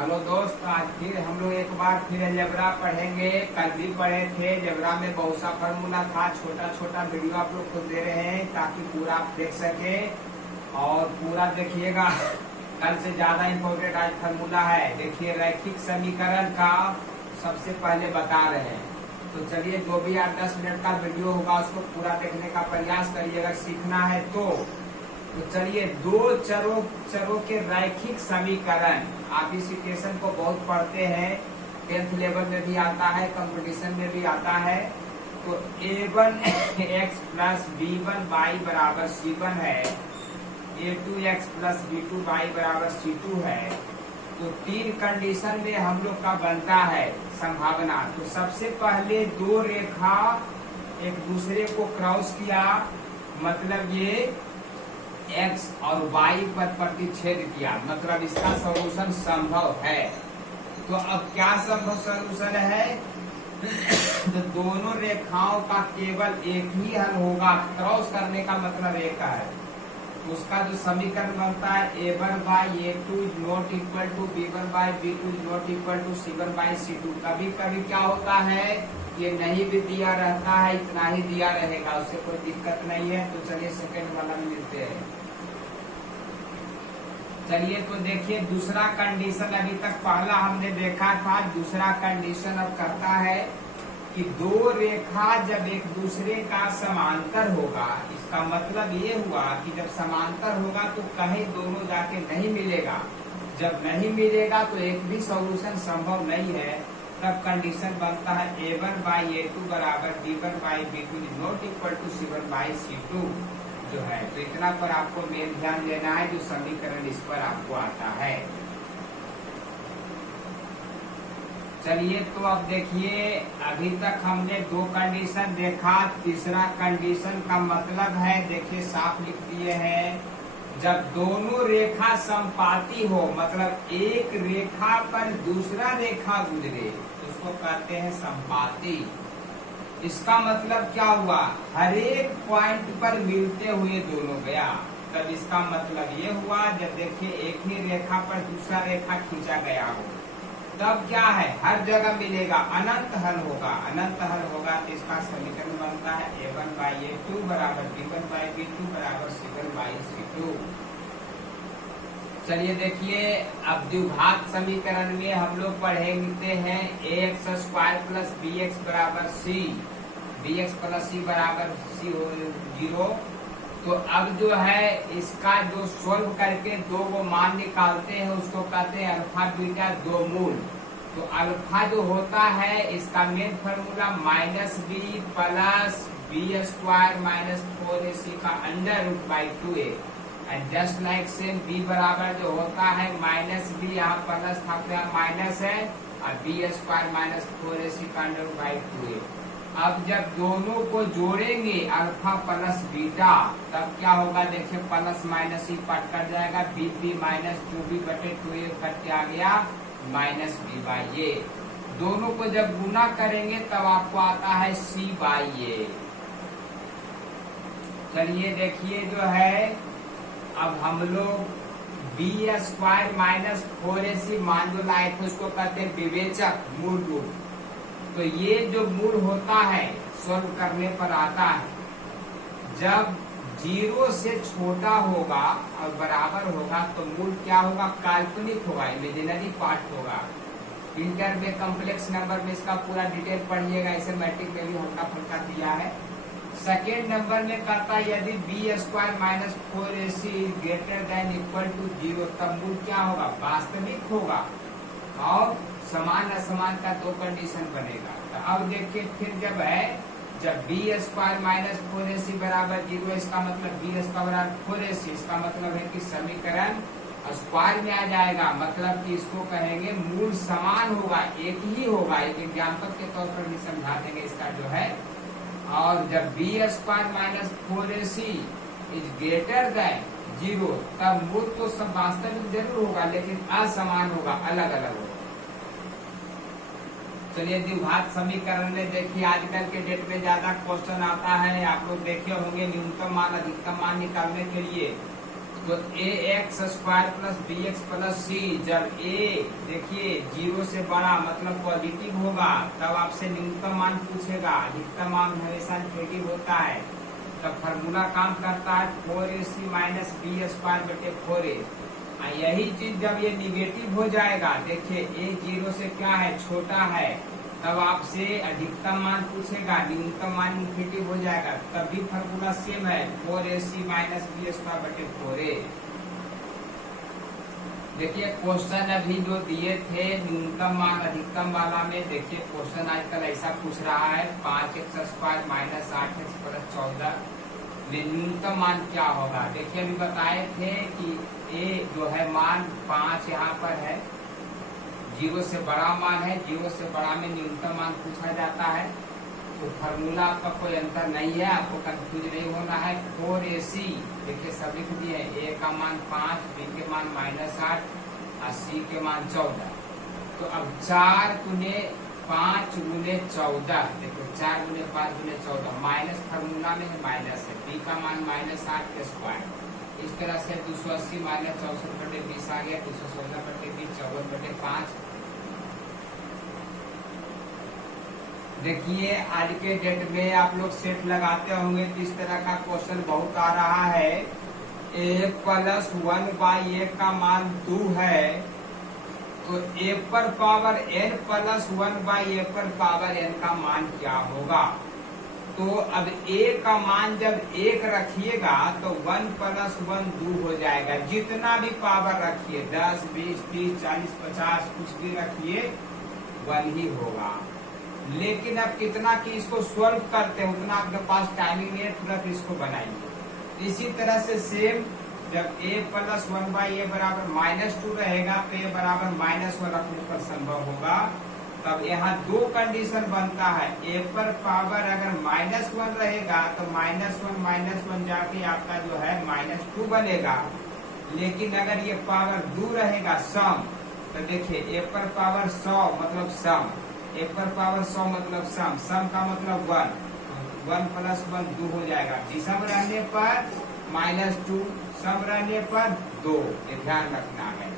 Hello दोस्त, आज फिर हम लोग एक बार फिर अलजेब्रा पढ़ेंगे। कल भी पढ़े थे। अलजेब्रा में बहुत सा फार्मूला था। छोटा छोटा वीडियो आप लोग को दे रहे हैं ताकि पूरा आप देख सके और पूरा देखिएगा। कल से ज्यादा इम्पोर्टेंट आज फार्मूला है। देखिए, रैखिक समीकरण का सबसे पहले बता रहे हैं। तो चलिए, जो भी 8-10 मिनट का वीडियो होगा उसको पूरा देखने का प्रयास करिए अगर सीखना है तो चलिए, दो चरों के रैखिक समीकरण। आप इस इक्वेशन को बहुत पढ़ते हैं, 10th लेवल में भी आता है, कंपटीशन में भी आता है। तो a1x प्लस b1y बराबर c1 है, a2x प्लस b2y बराबर c2 है। तो तीन कंडीशन में हम लोग का बनता है संभावना। तो सबसे पहले दो रेखा एक दूसरे को क्रॉस किया, मतलब ये x और y पर प्रतिच्छेद किया, मतलब इसका सॉल्यूशन संभव है। तो अब क्या संभव सॉल्यूशन है? तो दोनों रेखाओं का केवल एक ही हल होगा। क्रॉस करने का मतलब एक है। उसका जो समीकरण बनता है a1 by a2 is not equal to b1 by b2 is not equal to c1 by c2। कभी कभी क्या होता है, ये नहीं भी दिया रहता है, इतना ही दिया रहेगा, उससे कोई दिक्कत नहीं है। तो चलिए सेकंड वाला में मिलते हैं। चलिए, तो देखिए दूसरा कंडीशन, अभी तक पहला हमने देखा था। दूसरा कंडीशन अब कहता है कि दो रेखा जब एक दूसरे का समांतर होगा, इसका मतलब ये हुआ कि जब समांतर होगा तो कहीं दोनों जाके नहीं मिलेगा। जब नहीं मिलेगा तो एक भी सॉल्यूशन संभव नहीं है। तब कंडीशन बनता है a1 बाई a2 बराबर b1 by b2 is not equal to c1 by c2 जो है। तो इतना पर आपको मेन ध्यान देना है, जो समीकरण इस पर आपको आता है। चलिए, तो अब देखिए, अभी तक हमने दो कंडीशन देखा। तीसरा कंडीशन का मतलब है, देखिए साफ लिख दिए हैं, जब दोनों रेखा समपाती हो, मतलब एक रेखा पर दूसरा रेखा गुजरे, उसको कहते हैं समपाती। इसका मतलब क्या हुआ, हर एक पॉइंट पर मिलते हुए दोनों गया। तब इसका मतलब ये हुआ, जब देखिए एक ही रेखा पर दूसरा रेखा खींचा गया हो, तब क्या है, हर जगह मिलेगा, अनंत हल होगा। अनंत हल होगा तो इसका समीकरण बनता है a1 बाई a2 बराबर b1 बाई b2 बराबर c1 बाई c2। चलिए देखिए, अब द्विघात समीकरण में हम लोग पढ़ेंगे हैं ax स्क्वायर प्लस bx बराबर c, bx प्लस c बराबर c 0। तो अब जो है इसका जो सोल्व करके दो वो मान निकालते हैं, उसको कहते हैं अल्फा बीटा दो मूल। तो अल्फा जो होता है, इसका main formula minus B plus B square minus 4ac का under root by 2a। And just like same B बराबर जो होता है माइनस बी, यहाँ प्लस था तो यहाँ माइनस है, और बी स्क्वायर माइनस 4ac का अंडर रूट बाई 2a। अब जब दोनों को जोड़ेंगे अल्फा प्लस बीटा, तब क्या होगा, देखिए प्लस माइनस ही पार्ट कट जाएगा, बी माइनस 2b बटे 2a कट के आ गया माइनस बी बाई ए। दोनों को जब गुना करेंगे तब आपको आता है c बाई ए। चलिए देखिए, जो है अब हम लोग बी स्क्वायर माइनस 4ac मान जो लाए थे उसको कहते हैं विवेचक मूल रूप। तो ये जो मूल होता है सोल्व करने पर आता है, जब 0 से छोटा होगा और बराबर होगा तो मूल क्या होगा, काल्पनिक होगा, इमेजिनरी पार्ट होगा। इंटर में कॉम्प्लेक्स नंबर में इसका पूरा डिटेल पढ़िएगा, इसे मैट्रिक में भी हल्का फुल्का दिया है। सेकेंड नंबर में कहता है यदि B square minus 4ac greater than equal to 0, तब मूल क्या होगा, वास्तविक होगा और समान असमान का दो कंडीशन बनेगा। तो अब देखिए फिर जब है, जब बी स्क्वायर माइनस 4ac बराबर 0, इसका मतलब बी स्क्वायर बराबर 4ac, इसका मतलब है कि समीकरण स्क्वायर में आ जाएगा, मतलब कि इसको कहेंगे मूल समान होगा, एक ही होगा। एक एग्जाम्पल के तौर पर भी समझा देंगे इसका जो है। और जब B square minus 4ac is greater than 0, तब मूल तो सब वास्तविक जरूर होगा लेकिन असमान होगा, अलग अलग होगा। चलिए, द्विघात समीकरण में देखिए आजकल के डेट में ज्यादा क्वेश्चन आता है, आप लोग देखे होंगे न्यूनतम मान अधिकतम मान निकालने के लिए। तो A X square plus B X plus C, जब ए देखिए 0 से बड़ा मतलब पॉजिटिव होगा तब आपसे न्यूनतम मान पूछेगा, अधिकतम मान हमेशा नेगेटिव होता है। तब फॉर्मूला काम करता है 4ac माइनस बी स्क्वायर बटे 4a। यही चीज जब ये निगेटिव हो जाएगा, देखिए ए 0 से क्या है, छोटा है, तब आपसे अधिकतम मान पूछेगा, न्यूनतम मान नेगेटिव हो जाएगा, तब भी फॉर्मूला सेम है 4ac माइनस बी स्क्वायर बटे 4a। देखिए क्वेश्चन अभी जो दिए थे न्यूनतम मान अधिकतम वाला में, देखिए क्वेश्चन आजकल ऐसा पूछ रहा है 5x square minus 8x plus 14 में न्यूनतम मान क्या होगा। देखिए अभी बताए थे कि ए जो है मान 5 यहाँ पर है, 0 से बड़ा मान है, 0 से बड़ा में न्यूनतम मान पूछा जाता है। तो फॉर्मूला आपका कोई अंतर नहीं है, आपको कंफ्यूज नहीं होना है। 4ac देखिए सब लिख दिए, ए का मान 5, बी के मान -8 और सी के मान 14। तो अब 4 गुने 5 गुने 14, देखो 4 गुने 5 गुने 14, माइनस फॉर्मूला में माइनस है, बी का मान -8 के स्क्वायर। इस तरह से 280 माइनस 64 बटे 20 आ गया, 216 बटे 20 54 बटे 5। देखिए आज के डेट में आप लोग सेट लगाते होंगे तो इस तरह का क्वेश्चन बहुत आ रहा है। a प्लस 1/a का मान 2 है, तो a पर पावर n प्लस 1/a पर पावर n का मान क्या होगा। तो अब a का मान जब 1 रखिएगा तो 1 प्लस 1 2 हो जाएगा। जितना भी पावर रखिए 10 20 30 40 50 कुछ भी रखिए 1 ही होगा। लेकिन अब कितना कि इसको सॉल्व करते हैं उतना आपके पास टाइमिंग नहीं है, तुरंत इसको बनाइए। इसी तरह से सेम जब a प्लस 1/a बराबर -2 रहेगा तो a बराबर -1 रखने पर संभव होगा। तब यहाँ 2 कंडीशन बनता है, a पर पावर अगर -1 रहेगा तो -1 जाके आपका जो है -2 बनेगा। लेकिन अगर ये पावर 2 रहेगा सम, तो देखिए a पर पावर 100 मतलब सम, a पर पावर 100 मतलब सम का मतलब 1 प्लस 1 2 हो जाएगा। विषम रहने पर -2, सम रहने पर 2, ये ध्यान रखना है।